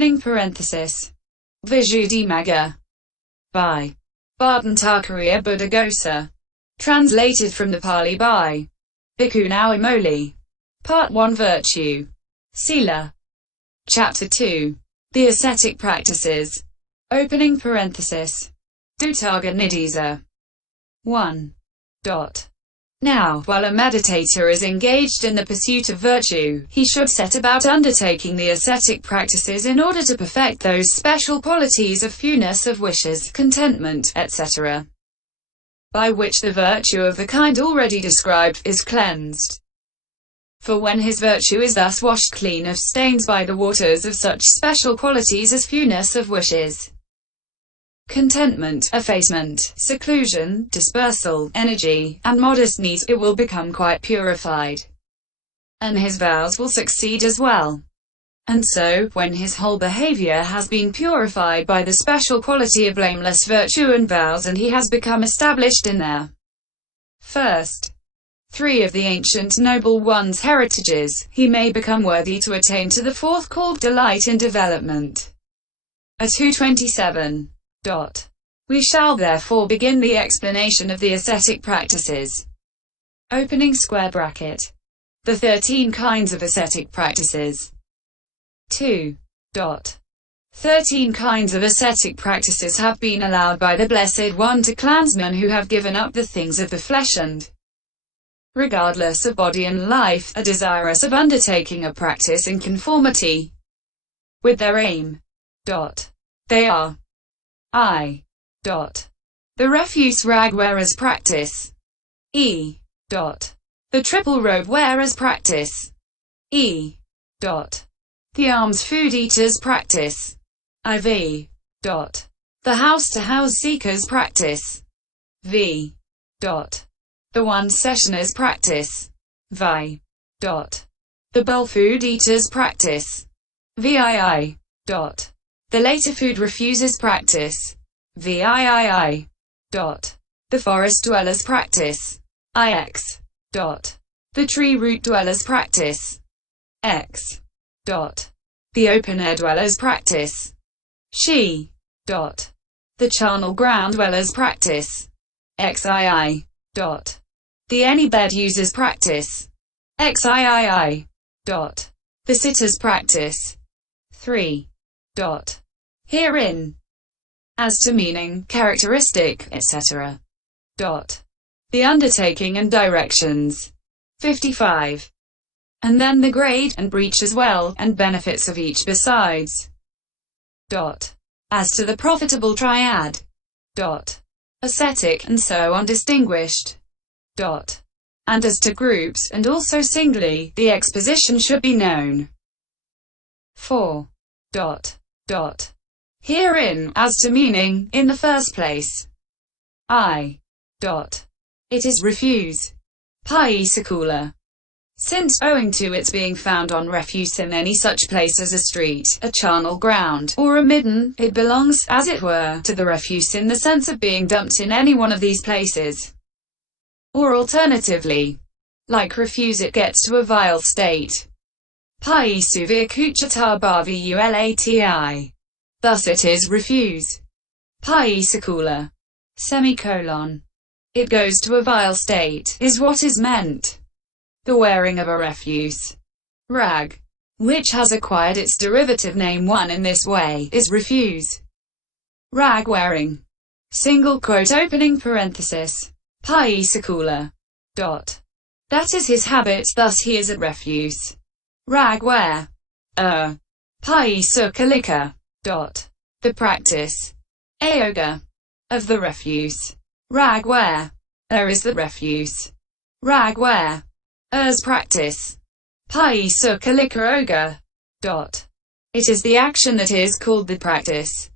parenthesis. Visuddhimagga. By Bhattacharya Buddhaghosa. Translated from the Pali by Bhikkhu Naoamoli. Part 1 Virtue. Sila. Chapter 2. The ascetic practices. Opening parenthesis. Dutthaga Nidesa. 1. Now, while a meditator is engaged in the pursuit of virtue, he should set about undertaking the ascetic practices in order to perfect those special qualities of fewness of wishes, contentment, etc., by which the virtue of the kind already described is cleansed. For when his virtue is thus washed clean of stains by the waters of such special qualities as fewness of wishes, contentment, effacement, seclusion, dispersal, energy, and modest needs, it will become quite purified, and his vows will succeed as well. And so, when his whole behavior has been purified by the special quality of blameless virtue and vows, and he has become established in their first three of the ancient noble one's heritages, he may become worthy to attain to the fourth, called delight in development. A 227. We shall therefore begin the explanation of the ascetic practices. Opening square bracket. The 13 kinds of ascetic practices. 2. 13 kinds of ascetic practices have been allowed by the Blessed One to clansmen who have given up the things of the flesh and, regardless of body and life, are desirous of undertaking a practice in conformity with their aim. They are I. The refuse rag wearer's practice. E. The triple-robe-wearer's practice. E. The alms-food-eater's practice. IV. The house-to-house seeker's practice. V. The one-sessioner's practice. VI. The bowl-food-eater's practice. VII. The laterfood-refuser's practice. VIII. The forest-dweller's practice. IX. The tree-root-dweller's practice. X. The open-air dweller's practice. Xiii. The charnel-ground-dweller's practice. XII. The any-bed user's practice. XIII. The sitter's practice. 3. Herein. As to meaning, characteristic, etc. The undertaking and directions. 55. And then the grade, and breach as well, and benefits of each besides. As to the profitable triad. Ascetic, and so on distinguished. And as to groups, and also singly, the exposition should be known. 4. Herein, as to meaning, in the first place. It is refuse. Pi secula. Since, owing to its being found on refuse in any such place as a street, a charnel ground, or a midden, it belongs, as it were, to the refuse in the sense of being dumped in any one of these places. Or alternatively, like refuse, it gets to a vile state. Pi suvir kuchata bavi ulati. Thus it is refuse. Pi secula. Semicolon. It goes to a vile state, is what is meant. The wearing of a refuse rag, which has acquired its derivative name one in this way, is refuse rag wearing. Single quote opening parenthesis. Pi secula. That is his habit, thus he is a refuse rag wear. Pi sukalika. The practice. Ayoga. Of the refuse rag wear. Is the refuse rag wear. Practice. Pi sukalika oga. It is the action that is called the practice.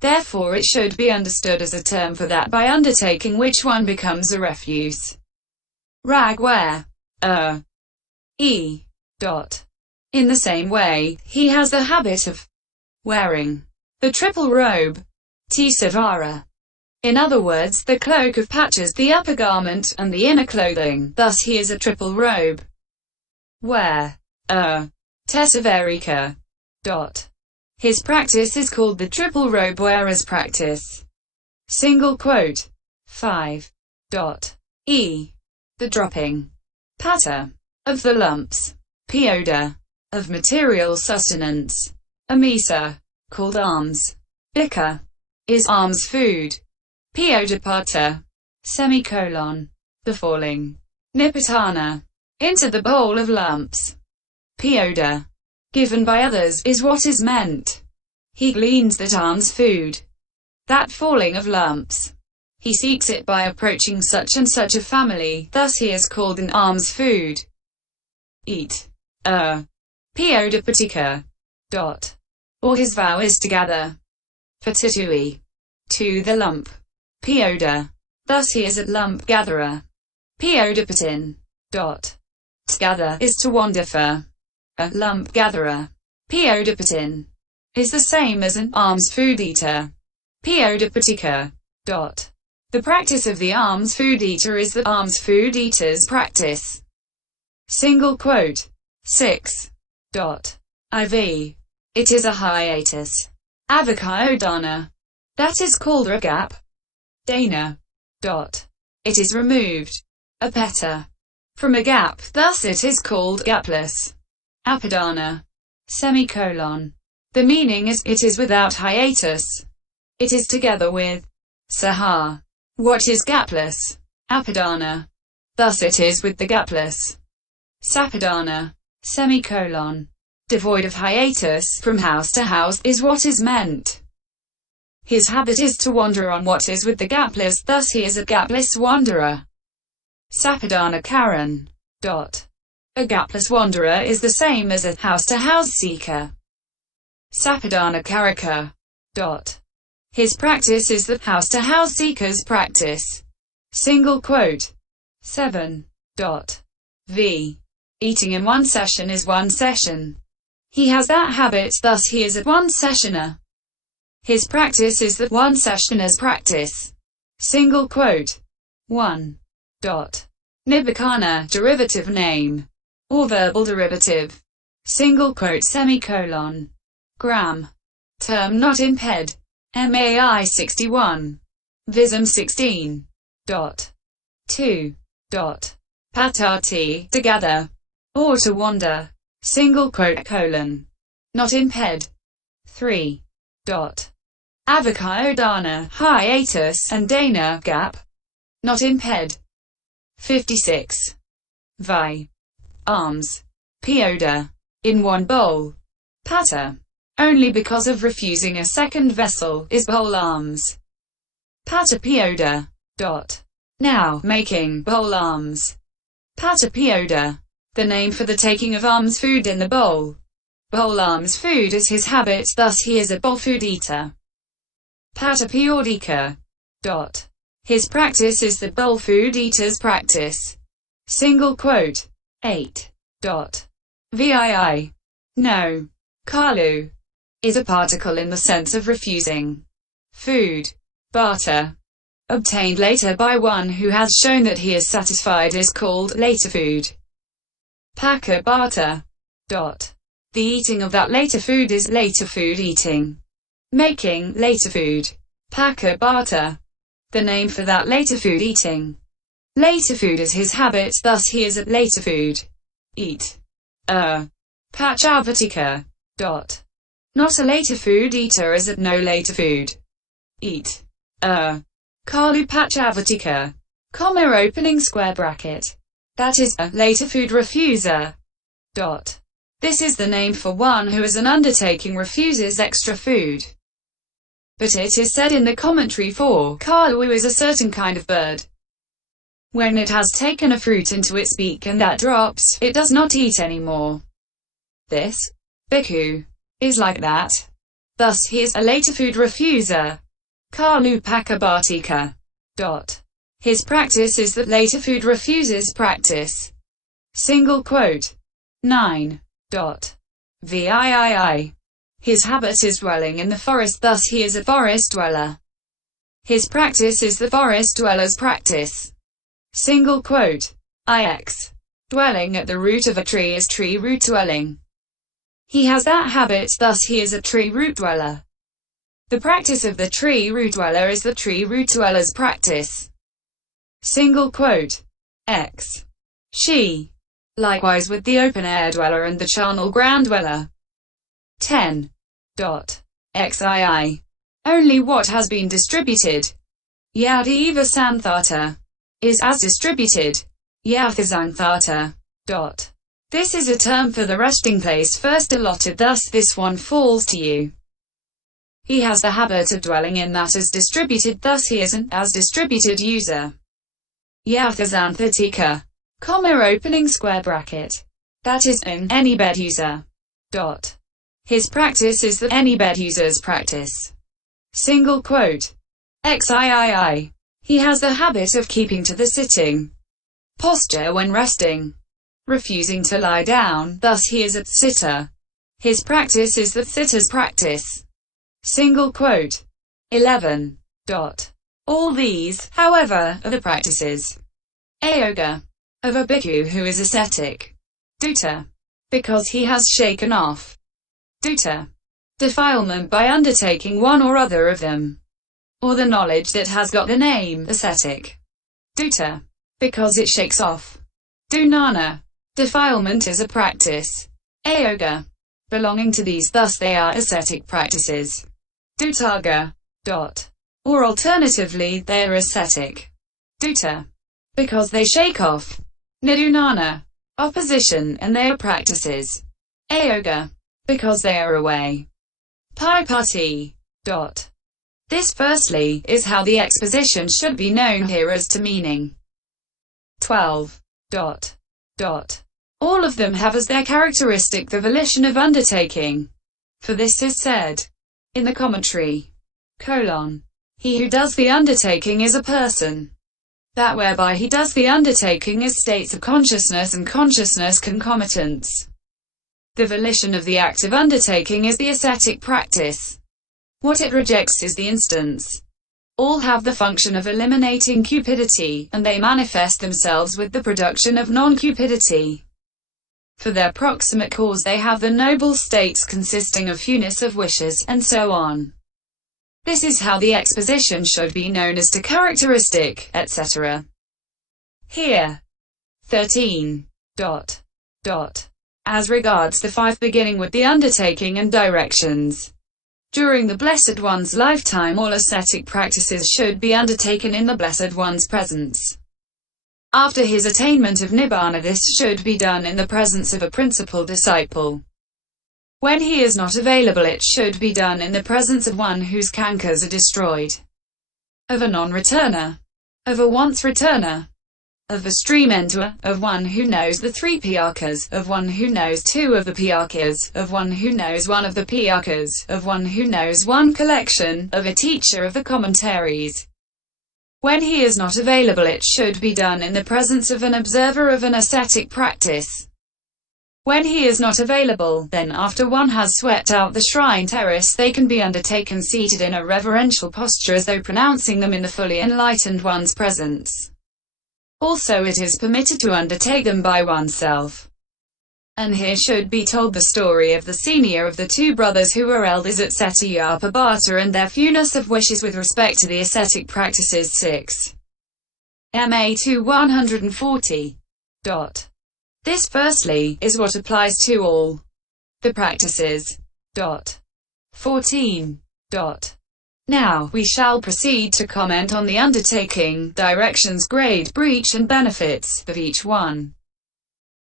Therefore it should be understood as a term for that by undertaking which one becomes a refuse rag wear. E. In the same way, he has the habit of wearing the triple robe, tisavara. In other words, the cloak of patches, the upper garment, and the inner clothing. Thus he is a triple robe wear. Tesavarika. His practice is called the triple-robe-wearer's practice. Single quote. 5. E. The dropping. Pata. Of the lumps. Pioda. Of material sustenance. Amisa. Called alms. Bika. Is alms food. Piodapata. Semicolon. The falling. Nipatana. Into the bowl of lumps. Pioda. Given by others, is what is meant. He gleans that alms food. That falling of lumps. He seeks it by approaching such and such a family, thus he is called an alms food. Eat. Piodapatika. Or his vow is to gather. Patitui. To the lump. Pioda. Thus he is a lump gatherer. Piodapatin. To gather is to wander for. A lump gatherer. Piodapatin. Is the same as an alms-food-eater. Piodapatika. The practice of the alms-food-eater is the alms-food-eater's practice. Single quote. 6. IV. It is a hiatus. Avakayodana. That is called a gap. Dana. It is removed. A peta. From a gap, thus it is called gapless. Apadana. Semicolon. The meaning is, it is without hiatus. It is together with. Saha. What is gapless? Apadana. Thus it is with the gapless. Sapadana. Semicolon. Devoid of hiatus, from house to house, is what is meant. His habit is to wander on what is with the gapless, thus he is a gapless wanderer. Sapadana Karan. A gapless wanderer is the same as a house-to-house seeker. Sapadana Karaka. His practice is the house-to-house seeker's practice. Single quote. 7. V. Eating in one session is one session. He has that habit, thus he is a one-sessioner. His practice is the one-sessioner's practice. Single quote. 1. Nibbakana, derivative name. Or verbal derivative. Single quote semicolon. Gram. Term not imped. MAI 61. Vism 16. 2. Patati, to gather. Or to wander. Single quote colon. Not imped. 3. Avakayodana, hiatus, and dana, gap. Not imped. 56. Vi. Alms. Pioda. In one bowl. Pata. Only because of refusing a second vessel, is bowl alms. Pata pioda. Now, making bowl alms. Pata pioda. The name for the taking of alms food in the bowl. Bowl alms food is his habit, thus he is a bowl food eater. Pata piodika. His practice is the bowl food eater's practice. Single quote. 8. Viii. No. Kalu. Is a particle in the sense of refusing. Food. Barter. Obtained later by one who has shown that he is satisfied is called later food. Paka barter. The eating of that later food is later food eating. Making later food. Paka barter. The name for that later food eating. Later food is his habit, thus he is a later food. Eat. Pachavatika. Not a later food eater is a no later food. Eat. Kalu pachavatika. Comma opening square bracket. That is, a later food refuser. This is the name for one who as an undertaking refuses extra food. But it is said in the commentary for Kalu is a certain kind of bird. When it has taken a fruit into its beak and that drops, it does not eat anymore. This bhikkhu is like that. Thus he is a later food refuser. Kalu pakabartika. His practice is the later food refuser's practice. Single quote. 9. Viii. His habit is dwelling in the forest, thus he is a forest dweller. His practice is the forest dweller's practice. Single quote. Ix. Dwelling at the root of a tree is tree root dwelling. He has that habit, thus he is a tree root dweller. The practice of the tree root dweller is the tree root dweller's practice. Single quote. X. She. Likewise with the open-air dweller and the charnel-ground-dweller. 10. Xiii. Only what has been distributed, yadeva santhata, is as distributed, yathasangthata. This is a term for the resting place first allotted, thus this one falls to you. He has the habit of dwelling in that as distributed, thus he is an as distributed user. Yathasanthatika, opening square bracket. That is, an any bed user. His practice is the any bed user's practice. Single quote. Xiii. He has the habit of keeping to the sitting posture when resting, refusing to lie down, thus he is a sitter. His practice is the sitter's practice. Single quote. 11. All these, however, are the practices ayoga of a bhikkhu who is ascetic. Dutta, because he has shaken off dutta, defilement by undertaking one or other of them, or the knowledge that has got the name ascetic. Dutta, because it shakes off dhanana, defilement is a practice ayoga belonging to these, thus they are ascetic practices. Duttaga. Or alternatively, they are ascetic dutta, because they shake off nidunana, opposition, and they are practices ayoga, because they are away pipati. This firstly, is how the exposition should be known here as to meaning. 12. All of them have as their characteristic the volition of undertaking. For this is said in the commentary, he who does the undertaking is a person. That whereby he does the undertaking is states of consciousness and consciousness concomitants. The volition of the act of undertaking is the ascetic practice. What it rejects is the instance. All have the function of eliminating cupidity, and they manifest themselves with the production of non-cupidity. For their proximate cause they have the noble states consisting of fewness of wishes, and so on. This is how the exposition should be known as to characteristic, etc. Here. 13. As regards the 5 beginning with the undertaking and directions. During the Blessed One's lifetime all ascetic practices should be undertaken in the Blessed One's presence. After his attainment of Nibbana this should be done in the presence of a principal disciple. When he is not available it should be done in the presence of one whose cankers are destroyed, of a non-returner, of a once-returner, of a stream enterer, of one who knows the 3 piyakas, of one who knows 2 of the piyakas, of one who knows 1 of the piyakas, of one who knows 1 collection, of a teacher of the commentaries. When he is not available it should be done in the presence of an observer of an ascetic practice. When he is not available, then after one has swept out the shrine terrace they can be undertaken seated in a reverential posture as though pronouncing them in the fully enlightened one's presence. Also it is permitted to undertake them by oneself. And here should be told the story of the senior of the 2 brothers who were elders at Settiyapabhata and their fewness of wishes with respect to the ascetic practices. 6. Ma 2 140. This firstly, is what applies to all the practices. 14. Now, we shall proceed to comment on the undertaking, directions, grade, breach and benefits of each one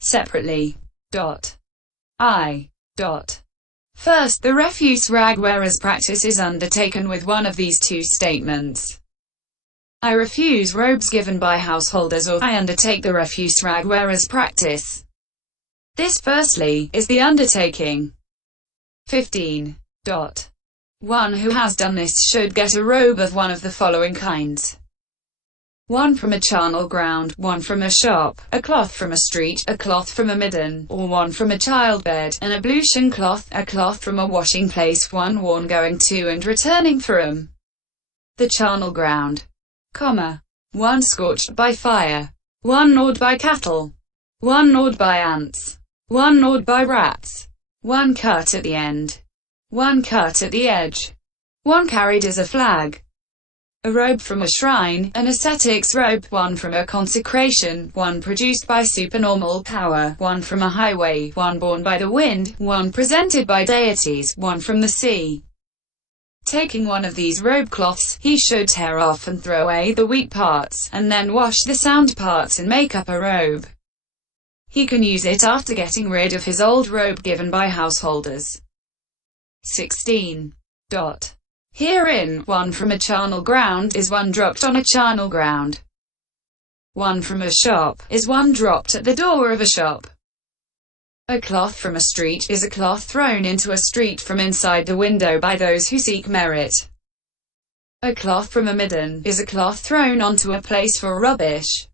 separately. I. First, the refuse-rag-wearer's practice is undertaken with one of these 2 statements. I refuse robes given by householders, or I undertake the refuse-rag-wearer's practice. This firstly, is the undertaking. 15. One who has done this should get a robe of one of the following kinds. 1 from a charnel ground, 1 from a shop, a cloth from a street, a cloth from a midden, or 1 from a childbed, an ablution cloth, a cloth from a washing place, 1 worn going to and returning from the charnel ground, 1 scorched by fire, 1 gnawed by cattle, 1 gnawed by ants, 1 gnawed by rats, 1 cut at the end, 1 cut at the edge, 1 carried as a flag. A robe from a shrine, an ascetic's robe, 1 from a consecration, 1 produced by supernormal power, 1 from a highway, 1 borne by the wind, 1 presented by deities, 1 from the sea. Taking one of these robe cloths, he should tear off and throw away the weak parts, and then wash the sound parts and make up a robe. He can use it after getting rid of his old robe given by householders. 16. Herein, 1 from a charnel ground is 1 dropped on a charnel ground. 1 from a shop is 1 dropped at the door of a shop. A cloth from a street is a cloth thrown into a street from inside the window by those who seek merit. A cloth from a midden is a cloth thrown onto a place for rubbish.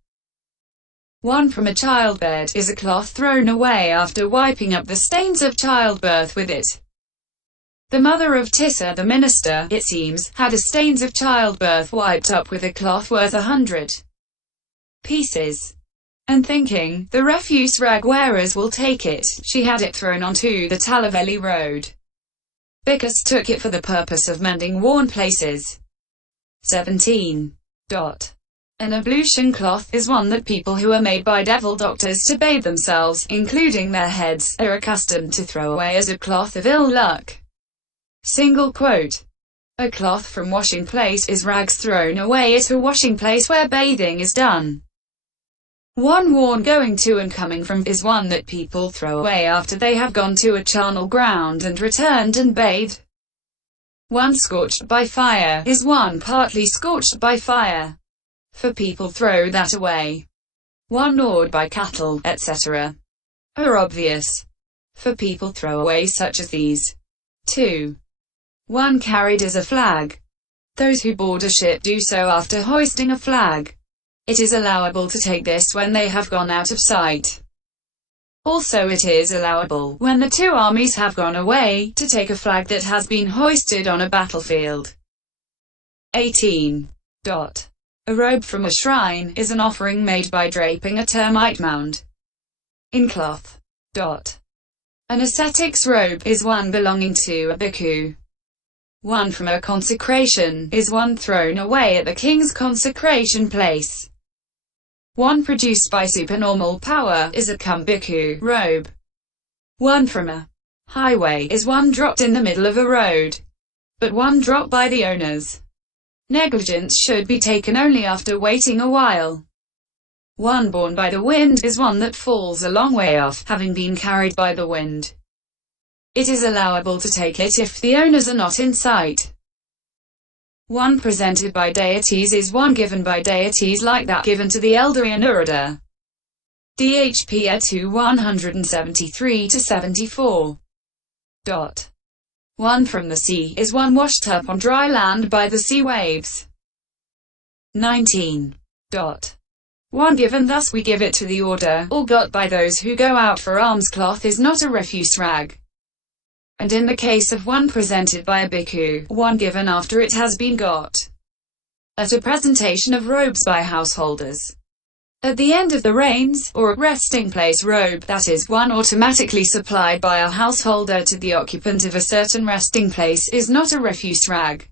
1 from a childbed is a cloth thrown away after wiping up the stains of childbirth with it. The mother of Tissa the minister, it seems, had the stains of childbirth wiped up with a cloth worth 100 pieces. And thinking, the refuse rag wearers will take it, she had it thrown onto the Talaveli road. Bickus took it for the purpose of mending worn places. 17. An ablution cloth is 1 that people who are made by devil doctors to bathe themselves, including their heads, are accustomed to throw away as a cloth of ill luck. Single quote. A cloth from washing place is rags thrown away at a washing place where bathing is done. 1 worn going to and coming from is 1 that people throw away after they have gone to a charnel ground and returned and bathed. 1 scorched by fire is 1 partly scorched by fire. For people throw that away. 1 gnawed by cattle, etc. are obvious. For people throw away such as these. 2. 1 carried as a flag. Those who board a ship do so after hoisting a flag. It is allowable to take this when they have gone out of sight. Also it is allowable, when the 2 armies have gone away, to take a flag that has been hoisted on a battlefield. 18. A robe from a shrine is an offering made by draping a termite mound in cloth. An ascetic's robe is 1 belonging to a bhikkhu. 1 from a consecration is 1 thrown away at the king's consecration place. 1 produced by supernormal power is a bhikkhu robe. 1 from a highway is 1 dropped in the middle of a road, but 1 dropped by the owners. Negligence should be taken only after waiting a while. 1 borne by the wind is 1 that falls a long way off, having been carried by the wind. It is allowable to take it if the owners are not in sight. 1 presented by deities is 1 given by deities like that given to the elder Anuruddha. DHP 2 173-74. 1 from the sea is 1 washed up on dry land by the sea waves. 19. 1 given thus we give it to the order, or got by those who go out for alms. Cloth is not a refuse rag. And in the case of 1 presented by a bhikkhu, 1 given after it has been got at a presentation of robes by householders. At the end of the reigns, or resting place robe, that is, 1 automatically supplied by a householder to the occupant of a certain resting place, is not a refuse rag.